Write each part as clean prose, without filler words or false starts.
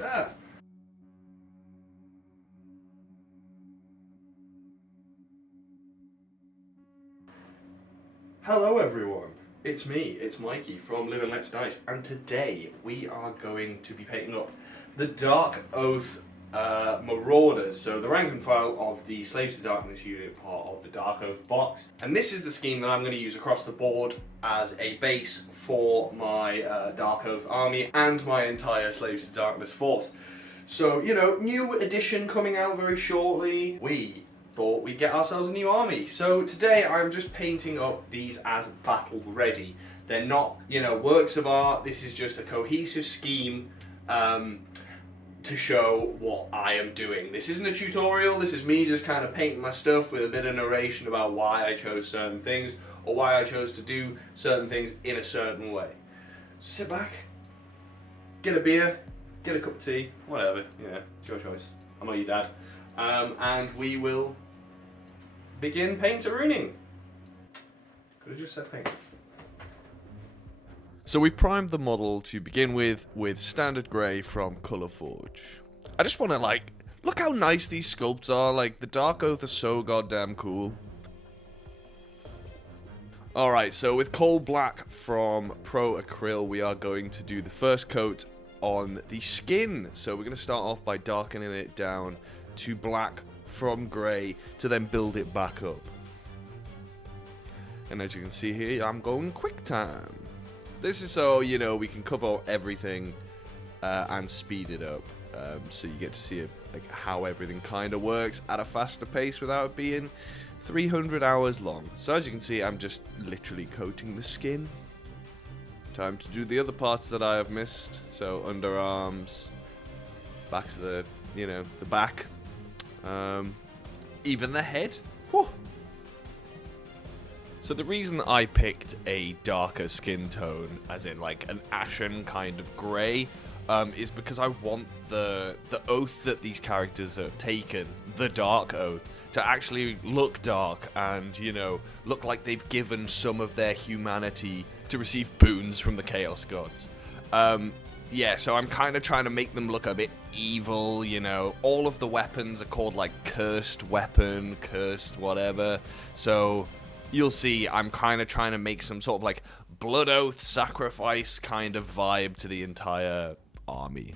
there. Hello everyone, it's me, it's Mikey from Live and Let's Dice, and today we are going to be painting up the Darkoath Maraurders, so the rank and file of the Slaves to Darkness unit part of the Darkoath box. And this is the scheme that I'm going to use across the board as a base for my Darkoath army and my entire Slaves to Darkness force. So, you know, new edition coming out very shortly. We thought we'd get ourselves a new army. So today I'm just painting up these as battle ready. They're not, you know, works of art. This is just a cohesive scheme to show what I am doing. This isn't a tutorial. This is me just kind of painting my stuff with a bit of narration about why I chose certain things or why I chose to do certain things in a certain way. So sit back, get a beer, get a cup of tea, whatever, you know, it's your choice. I'm not your dad. And we will begin paint-a-rooning. Could have just said paint. So we've primed the model to begin with standard grey from Colourforge. I just want to, like, look how nice these sculpts are. Like, the Darkoath are so goddamn cool. Alright, so with Coal Black from Pro Acryl, we are going to do the first coat on the skin. So we're going to start off by darkening it down to black from grey to then build it back up. And as you can see here, I'm going quick time. This is so, you know, we can cover everything and speed it up. So you get to see like how everything kind of works at a faster pace without it being 300 hours long. So as you can see, I'm just literally coating the skin. Time to do the other parts that I have missed. So underarms, back to the, you know, the back. Even the head. Whew. So the reason I picked a darker skin tone, as in like an ashen kind of grey, is because I want the oath that these characters have taken, the Dark Oath, to actually look dark and, you know, look like they've given some of their humanity to receive boons from the Chaos Gods. Yeah, so I'm kind of trying to make them look a bit evil, you know. All of the weapons are called, like, cursed weapon, cursed whatever. So you'll see I'm kind of trying to make some sort of, like, blood oath sacrifice kind of vibe to the entire army.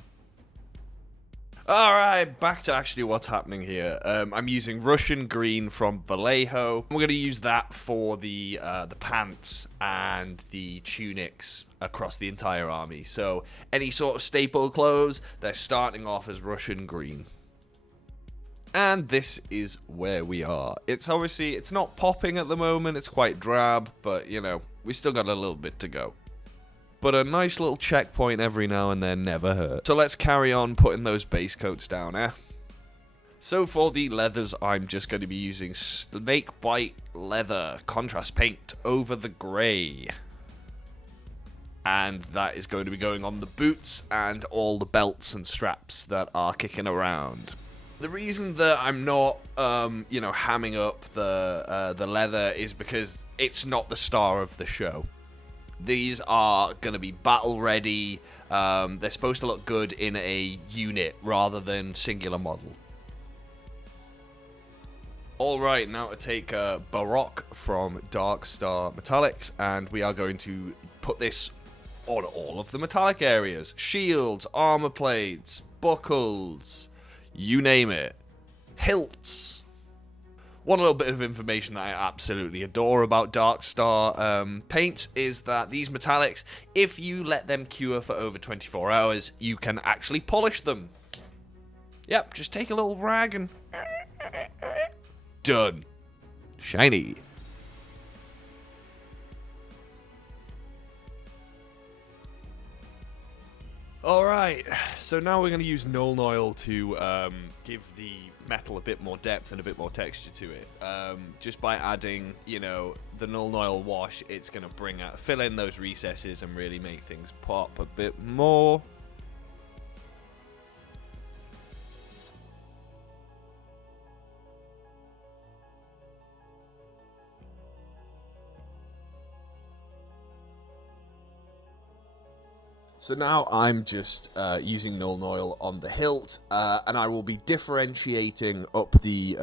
Alright, back to actually what's happening here. I'm using Russian green from Vallejo. We're going to use that for the pants and the tunics across the entire army. So any sort of staple clothes, they're starting off as Russian green. And this is where we are. It's obviously, it's not popping at the moment, it's quite drab, but you know, we still got a little bit to go. But a nice little checkpoint every now and then never hurt. So let's carry on putting those base coats down, eh? So for the leathers, I'm just going to be using Snakebite Leather Contrast Paint over the grey. And that is going to be going on the boots and all the belts and straps that are kicking around. The reason that I'm not, you know, hamming up the leather is because it's not the star of the show. These are going to be battle ready. They're supposed to look good in a unit rather than singular model. Alright, now to take Baroque from Dark Star Metallics, and we are going to put this on all of the metallic areas. Shields, armor plates, buckles, you name it. Hilts. One little bit of information that I absolutely adore about Dark Star paints is that these metallics, if you let them cure for over 24 hours, you can actually polish them. Yep, just take a little rag and... done. Shiny. Alright, so now we're going to use Nuln Oil to give the metal a bit more depth and a bit more texture to it. Just by adding, you know, the Nuln Oil wash, it's going to fill in those recesses and really make things pop a bit more. So now I'm just using Null Noil on the hilt, and I will be differentiating up the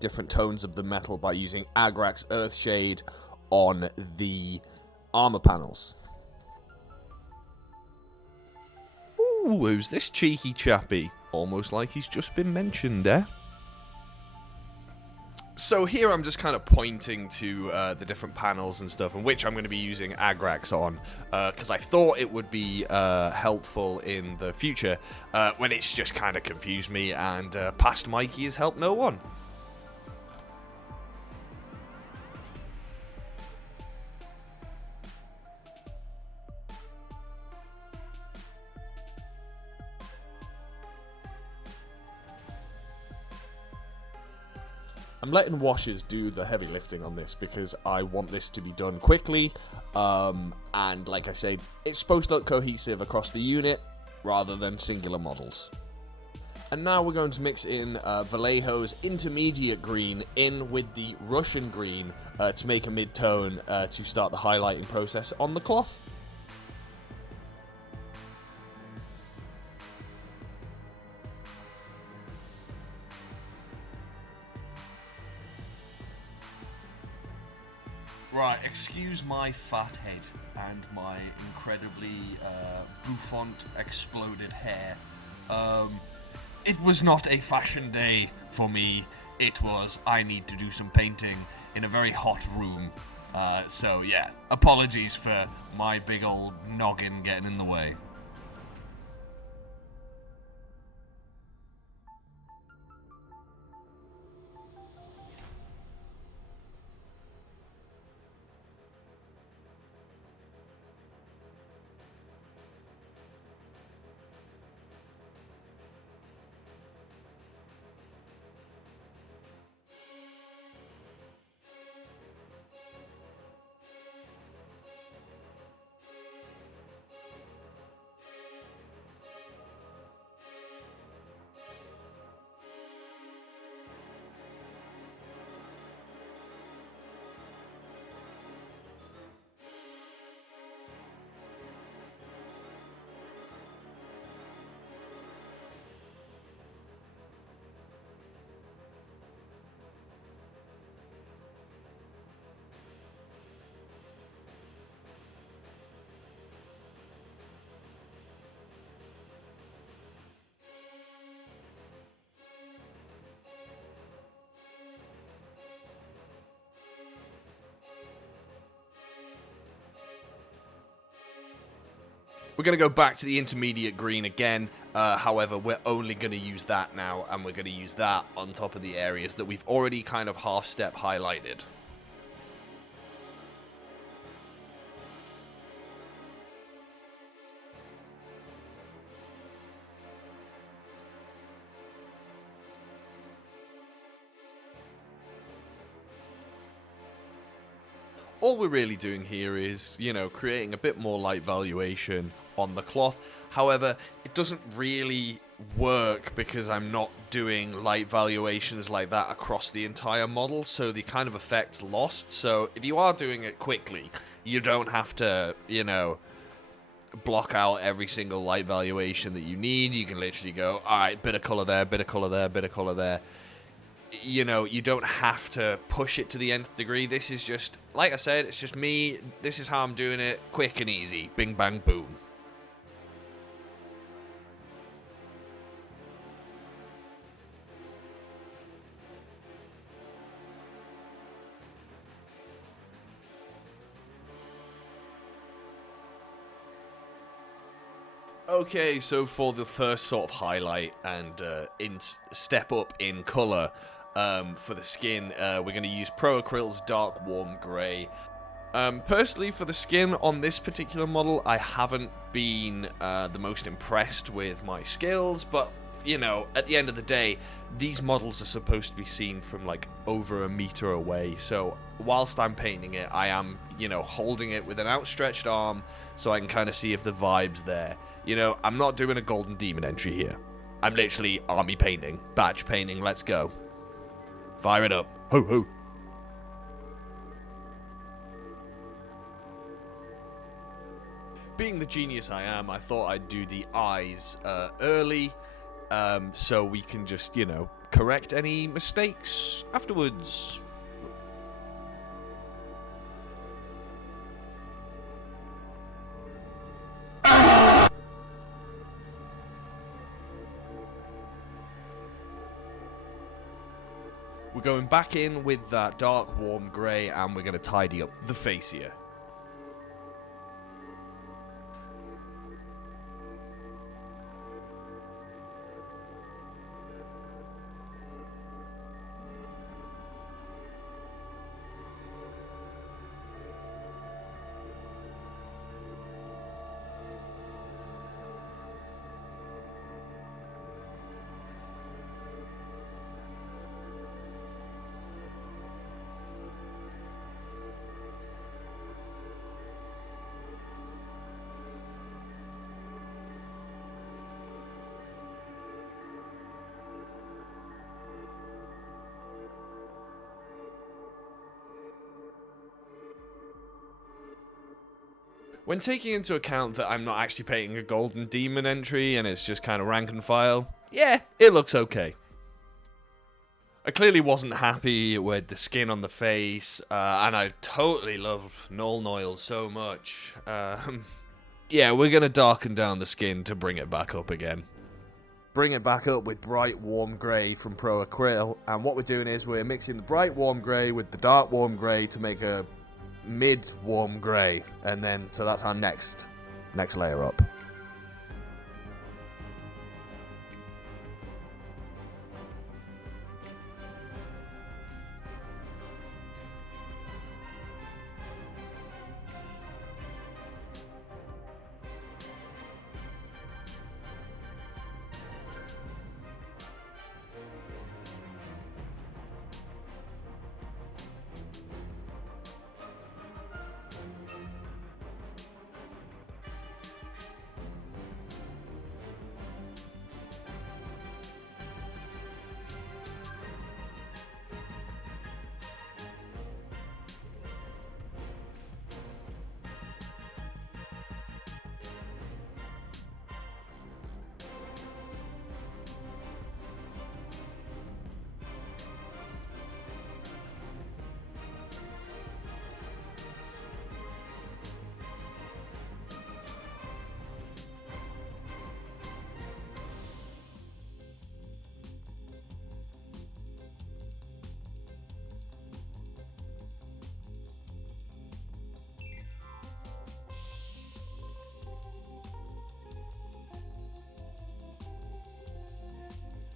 different tones of the metal by using Agrax Earthshade on the armor panels. Ooh, who's this cheeky chappy? Almost like he's just been mentioned, eh? So here I'm just kind of pointing to the different panels and stuff, and which I'm going to be using Agrax on, because I thought it would be helpful in the future, when it's just kind of confused me, and past Mikey has helped no one. I'm letting washers do the heavy lifting on this because I want this to be done quickly, and like I say, it's supposed to look cohesive across the unit rather than singular models. And now we're going to mix in Vallejo's intermediate green in with the Russian green to make a mid-tone to start the highlighting process on the cloth. Right, excuse my fat head and my incredibly bouffant exploded hair. It was not a fashion day for me. It was, I need to do some painting in a very hot room. So yeah, apologies for my big old noggin getting in the way. We're going to go back to the intermediate green again, however, we're only going to use that now, and we're going to use that on top of the areas that we've already kind of half-step highlighted. All we're really doing here is, you know, creating a bit more light valuation on the cloth. However, it doesn't really work because I'm not doing light valuations like that across the entire model, so the kind of effect's lost. So if you are doing it quickly, you don't have to, you know, block out every single light valuation that you need. You can literally go, alright, bit of colour there, bit of colour there, bit of colour there. You know, you don't have to push it to the nth degree. This is just, like I said, it's just me. This is how I'm doing it. Quick and easy. Bing, bang, boom. Okay, so for the first sort of highlight and step up in colour, for the skin, we're going to use Pro Acryl's Dark Warm Grey. Personally, for the skin on this particular model, I haven't been the most impressed with my skills, but, you know, at the end of the day, these models are supposed to be seen from, like, over a meter away, so whilst I'm painting it, I am, you know, holding it with an outstretched arm, so I can kind of see if the vibe's there. You know, I'm not doing a Golden Demon entry here. I'm literally army painting, batch painting, let's go. Fire it up. Ho ho. Being the genius I am, I thought I'd do the eyes early, so we can just, you know, correct any mistakes afterwards. We're going back in with that dark, warm grey, and we're going to tidy up the face here. When taking into account that I'm not actually painting a golden demon entry and it's just kind of rank and file, yeah, it looks okay. I clearly wasn't happy with the skin on the face, and I totally love Null Noil so much. Yeah, we're going to darken down the skin to bring it back up again. Bring it back up with bright warm grey from Pro Acryl, and what we're doing is we're mixing the bright warm grey with the dark warm grey to make a mid warm grey, and then so that's our next layer up.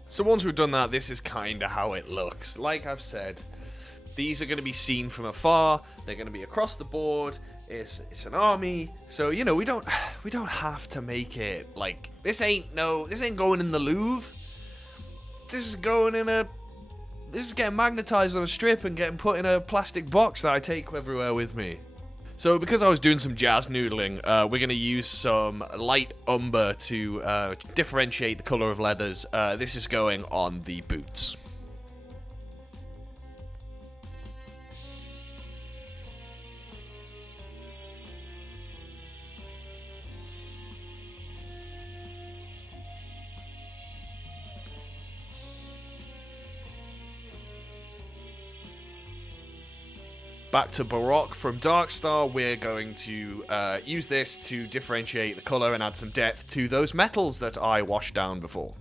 So once we've done that, this is kind of how it looks. Like I've said, these are going to be seen from afar. They're going to be across the board. It's an army, so you know we don't have to make it like this. Ain't going in the Louvre. This is getting magnetized on a strip and getting put in a plastic box that I take everywhere with me. So because I was doing some jazz noodling, we're going to use some light umber to differentiate the colour of leathers. This is going on the boots. Back to Baroque from Darkstar, we're going to use this to differentiate the colour and add some depth to those metals that I washed down before.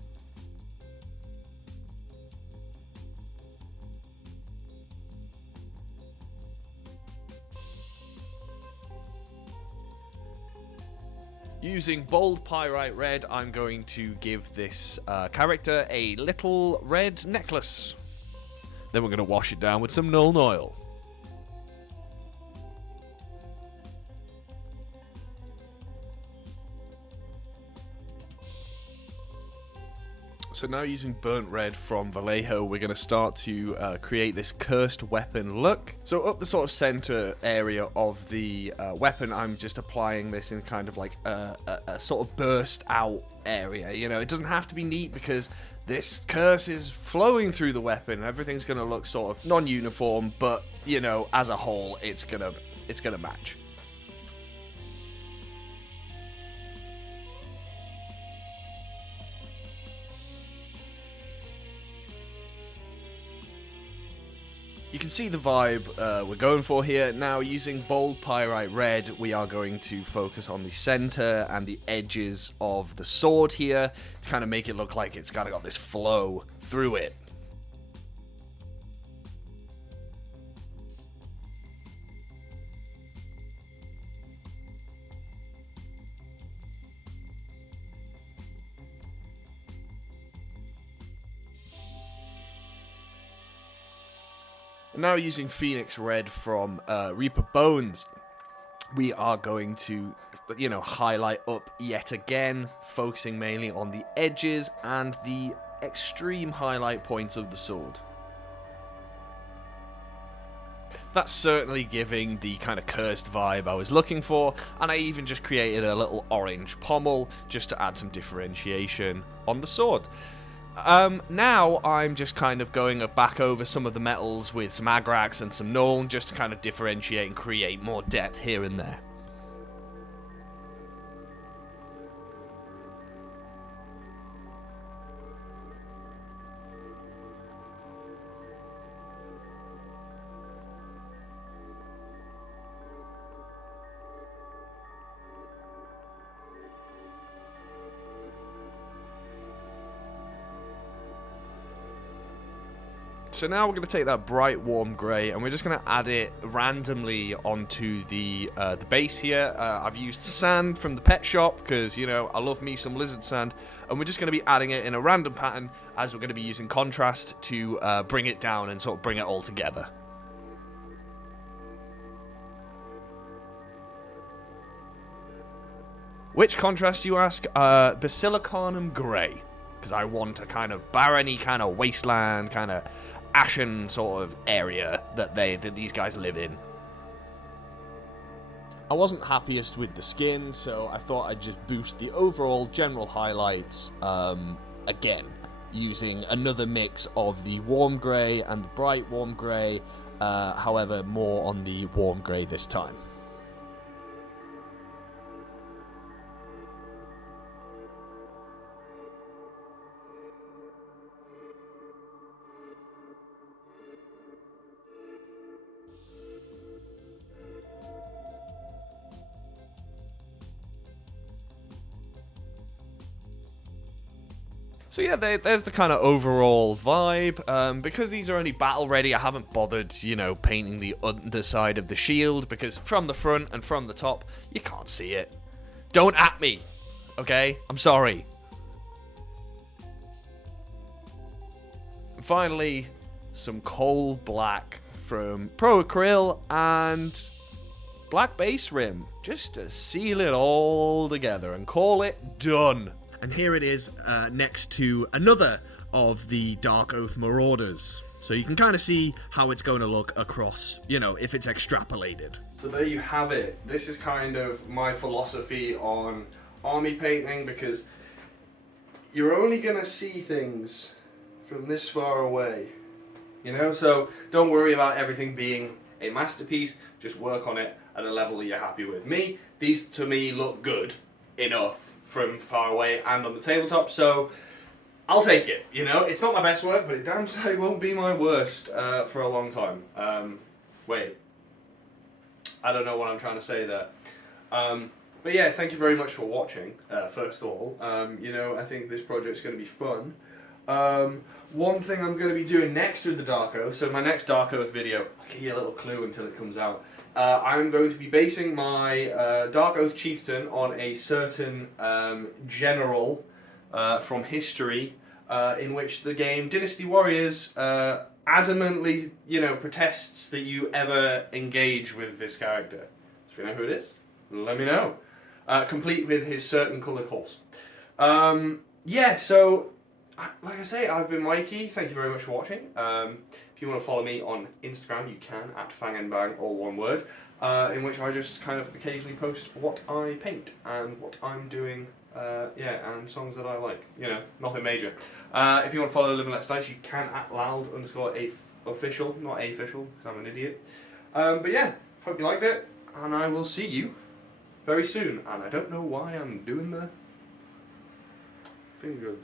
Using bold pyrite red, I'm going to give this character a little red necklace. Then we're going to wash it down with some Null Noil. So now using burnt red from Vallejo, we're going to start to create this cursed weapon look. So up the sort of center area of the weapon, I'm just applying this in kind of like a sort of burst out area. You know, it doesn't have to be neat because this curse is flowing through the weapon. Everything's going to look sort of non-uniform, but you know, as a whole, it's gonna match. You can see the vibe we're going for here. Now, using bold pyrite red, we are going to focus on the center and the edges of the sword here to kind of make it look like it's kind of got this flow through it. Now, using Phoenix Red from Reaper Bones, we are going to, highlight up yet again, focusing mainly on the edges and the extreme highlight points of the sword. That's certainly giving the kind of cursed vibe I was looking for, and I even just created a little orange pommel just to add some differentiation on the sword. Now I'm just kind of going back over some of the metals with some agrax and some Nuln just to kind of differentiate and create more depth here and there. So now we're going to take that bright warm grey and we're just going to add it randomly onto the base here. I've used sand from the pet shop because, I love me some lizard sand. And we're just going to be adding it in a random pattern as we're going to be using contrast to bring it down and sort of bring it all together. Which contrast, you ask? Basilicanum grey. Because I want a kind of barony, kind of wasteland, kind of ashen sort of area that these guys live in. I wasn't happiest with the skin, so I thought I'd just boost the overall general highlights again, using another mix of the warm grey and the bright warm grey, however more on the warm grey this time. So yeah, there's the kind of overall vibe. Because these are only battle ready, I haven't bothered, painting the underside of the shield, because from the front and from the top, you can't see it. Don't at me, okay? I'm sorry. Finally, some coal black from Pro Acryl and black base rim, just to seal it all together and call it done. And here it is next to another of the Darkoath Maraurders. So you can kind of see how it's going to look across, if it's extrapolated. So there you have it. This is kind of my philosophy on army painting, because you're only going to see things from this far away. So don't worry about everything being a masterpiece. Just work on it at a level that you're happy with. These to me look good enough from far away and on the tabletop, so I'll take it. It's not my best work, but it damn sight won't be my worst for a long time. Wait, I don't know what I'm trying to say there. But yeah, thank you very much for watching, first of all. I think this project's going to be fun. One thing I'm going to be doing next with the Darkoath, so my next Darkoath video, I'll give you a little clue until it comes out. I'm going to be basing my Darkoath Chieftain on a certain general from history, in which the game Dynasty Warriors adamantly, protests that you ever engage with this character. So if you know who it is, let me know. Complete with his certain coloured horse. Yeah, so like I say, I've been Mikey. Thank you very much for watching. If you want to follow me on Instagram, you can, at FangandBang, all one word, in which I just kind of occasionally post what I paint and what I'm doing, and songs that I like. Nothing major. If you want to follow Live and Let's Dice, you can at loud_official, not official, because I'm an idiot. But yeah, hope you liked it, and I will see you very soon. And I don't know why I'm doing the fingers.